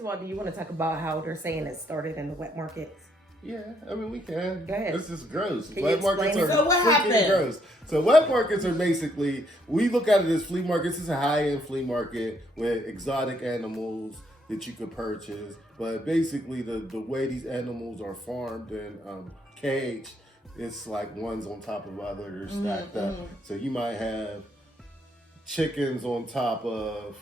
first of all, do you want to talk about how they're saying it started in the wet markets? Yeah, I mean, we can. Go ahead. It's just gross. Can Wet you markets explain? are So what freaking happened? gross. So wet markets are basically, we look at it as flea markets. It's a high-end flea market with exotic animals that you could purchase. But basically, the way these animals are farmed and caged, it's like one's on top of others, stacked up. So you might have chickens on top of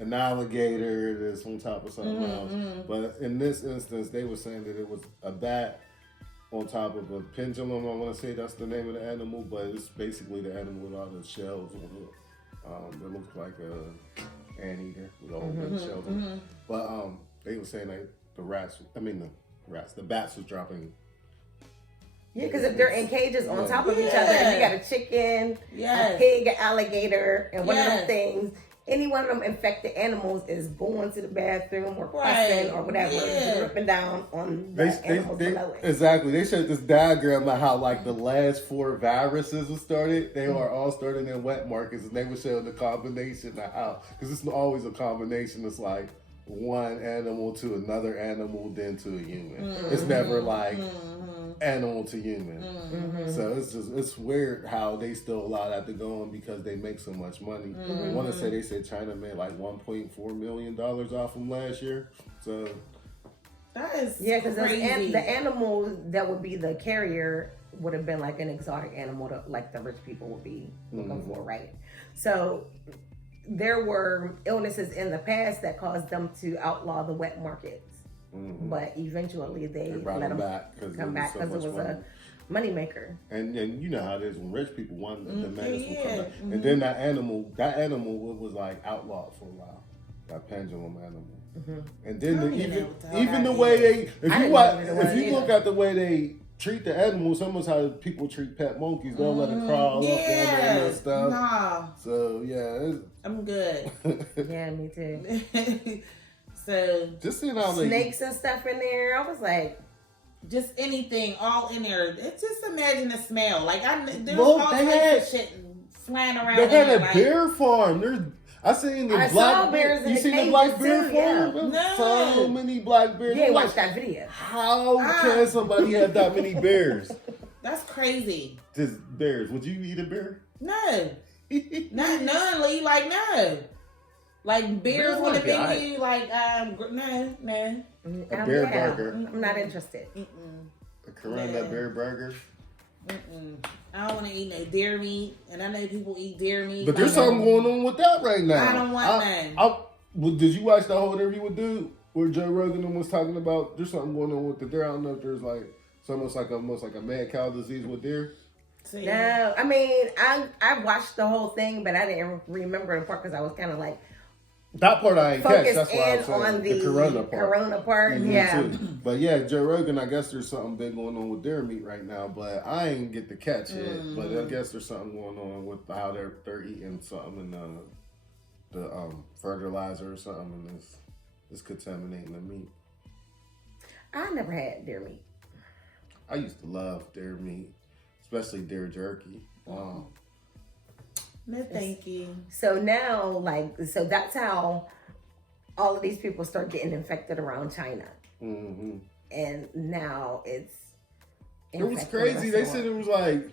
an alligator that's on top of something else. But in this instance, they were saying that it was a bat on top of a pendulum. I want to say that's the name of the animal, but it's basically the animal with all the shells on it. It looks like a anteater with all the shells on it. But they were saying that the bats was dropping. Yeah, because if they're in cages on top of each other, and you got a chicken, a pig, an alligator, and one of them things, any one of them infected animals is going to the bathroom or cussing or whatever, dripping down on the animals below it. Exactly. They showed this diagram of how like the last 4 viruses were started. They were all started in wet markets, and they were showing the combination of how, because it's always a combination. It's like one animal to another animal, then to a human. It's never like animal to human. So it's weird how they still allow that to go on because they make so much money. I want to say they said China made like $1.4 million off them last year. So that is because crazy. the animal that would be the carrier would have been like an exotic animal that like the rich people would be looking for, right? So there were illnesses in the past that caused them to outlaw the wet markets. But eventually they let them come back because it was a moneymaker. And you know how it is when rich people want the medicine will come back. And then that animal was like outlawed for a while. That pendulum animal. And then even the way they, if you look at the way they treat the animals, almost how people treat pet monkeys. They'll let it crawl up on them and stuff. Nah. So yeah, I'm good. Yeah, me too. So just seeing how snakes and stuff in there, I was like, just anything all in there. It's just imagine the smell. Like there's all types of shit flying around. They had a bear farm. I seen the black bears. You seen the black bear farm? No. So many black bears. You ain't watched that video. How can somebody have that many bears? That's crazy. Just bears. Would you eat a bear? No. Not none, Lee. Like, no. Like, bears would have been you, like, no. A bear burger. I'm not interested. A Corona bear burger. I don't want to eat no deer meat, and I know people eat deer meat. But there's something going on with that right now. I don't want none. Did you watch the whole interview with dude where Joe Rogan was talking about there's something going on with the deer? I don't know if there's like it's almost like a mad cow disease with deer. No, I mean I watched the whole thing, but I didn't remember the part because I was kind of like. That part I ain't catch. That's why I'm saying on the Corona part. Yeah. Too. But yeah, Joe Rogan, I guess there's something big going on with deer meat right now, but I ain't get to catch it. But I guess there's something going on with how they're eating something and the fertilizer or something, and it's contaminating the meat. I never had deer meat. I used to love deer meat, especially deer jerky. No, thank you. So now, so that's how all of these people start getting infected around China. And now it was crazy. They said it was like,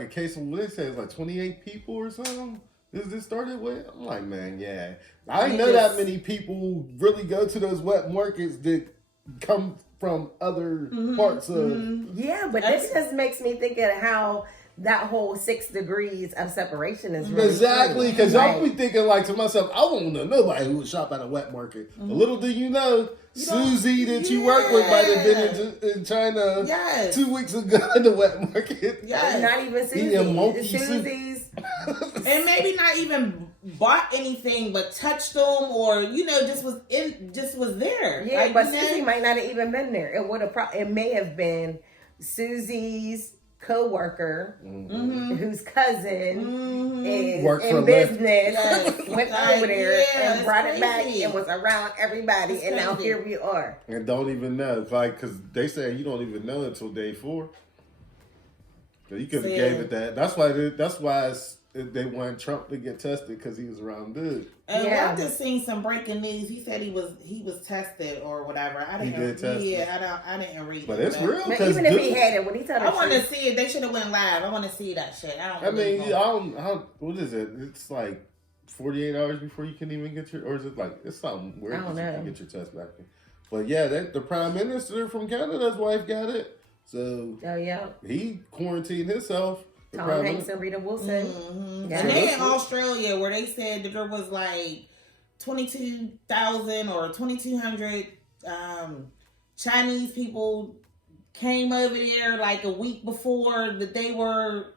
a case of, what they said, it's like 28 people or something. This started with? I'm like, man, yeah. I didn't know that many people really go to those wet markets that come from other parts of... Yeah, but this just makes me think of how that whole 6 degrees of separation is really exactly, because I'll be thinking like to myself, I won't know nobody who would shop at a wet market. But little do you know, Susie that you work with might have been in China 2 weeks ago at the wet market. Not even Susie. Susie's. And maybe not even bought anything but touched them or just was there. Yeah, like, but Susie might not have even been there. It may have been Susie's co-worker whose cousin is in business went over there and brought it back and was around everybody, and now here we are and don't even know, like, because they say you don't even know until day 4. So you could have gave it that. That's why they want Trump to get tested because he was around dude. I just seen some breaking news. He said he was tested or whatever. I didn't. He did test. Yeah, I didn't read. But it's real. But even if he had it, when he told I want to see it. They should have went live. I want to see that shit. I don't. What is it? It's like 48 hours before you can even get your, or is it like it's something weird that you can get your test back in. But yeah, the prime minister from Canada's wife got it. So he quarantined himself. Tom Hanks and Rita Wilson. Mm-hmm. Yeah. And they in Australia where they said that there was like 22,000 or 2,200 Chinese people came over there like a week before that they were,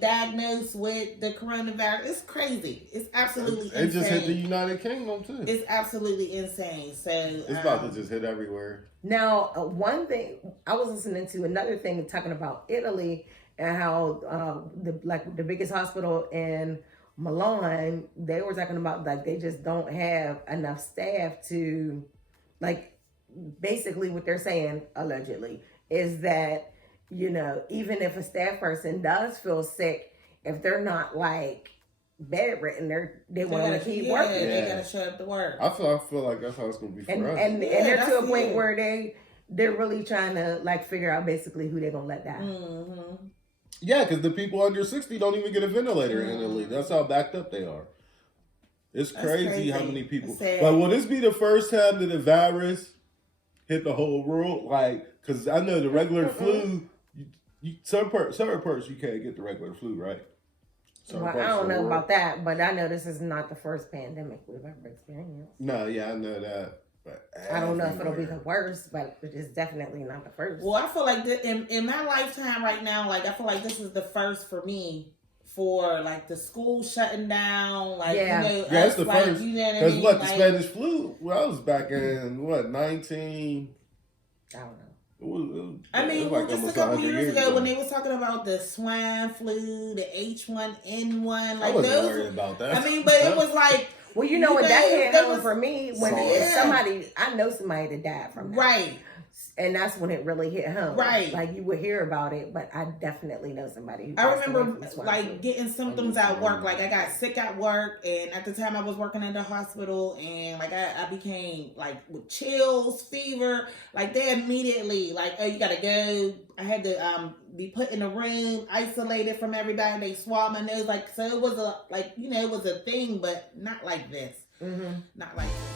diagnosed with the coronavirus. It's crazy. It's absolutely insane. It just hit the United Kingdom too. It's absolutely insane. So it's about to just hit everywhere. Now, one thing I was listening to another thing talking about Italy and how the biggest hospital in Milan, they were talking about like they just don't have enough staff to, like, basically what they're saying allegedly is that, even if a staff person does feel sick, if they're not like bedridden, they want to keep working. They gotta show up to work. I feel like that's how it's gonna be for us. And they're to a point where they're really trying to like figure out basically who they're gonna let die. Mm-hmm. Yeah, because the people under 60 don't even get a ventilator in Italy. That's how backed up they are. It's crazy how many people. But will this be the first time that the virus hit the whole world? Like, because I know the regular flu, certain parts you can't get the regular flu, right? Well, I don't know about that, but I know this is not the first pandemic we've ever experienced. No, yeah, I know that. But I don't know if it'll be the worst, but it's definitely not the first. Well, I feel like in my lifetime right now, like I feel like this is the first for me for like the school shutting down. Like it's the first. You know what I mean? Because the Spanish flu? Well, I was back in 19. I don't know. Just a couple years ago when they was talking about the swine flu, the H1N1, like I wasn't worried about that. But it was like. Well, what that hit home for me when I know somebody that died from that. Right. And that's when it really hit home. Right. Like you would hear about it, but I definitely know somebody who I remember like getting symptoms at work. Like I got sick at work, and at the time I was working in the hospital, and like I became like with chills, fever. Like they immediately like, oh, you gotta go. I had to be put in a room, isolated from everybody. They swabbed my nose, like so. It was it was a thing, but not like this. Mm-hmm. Not like this.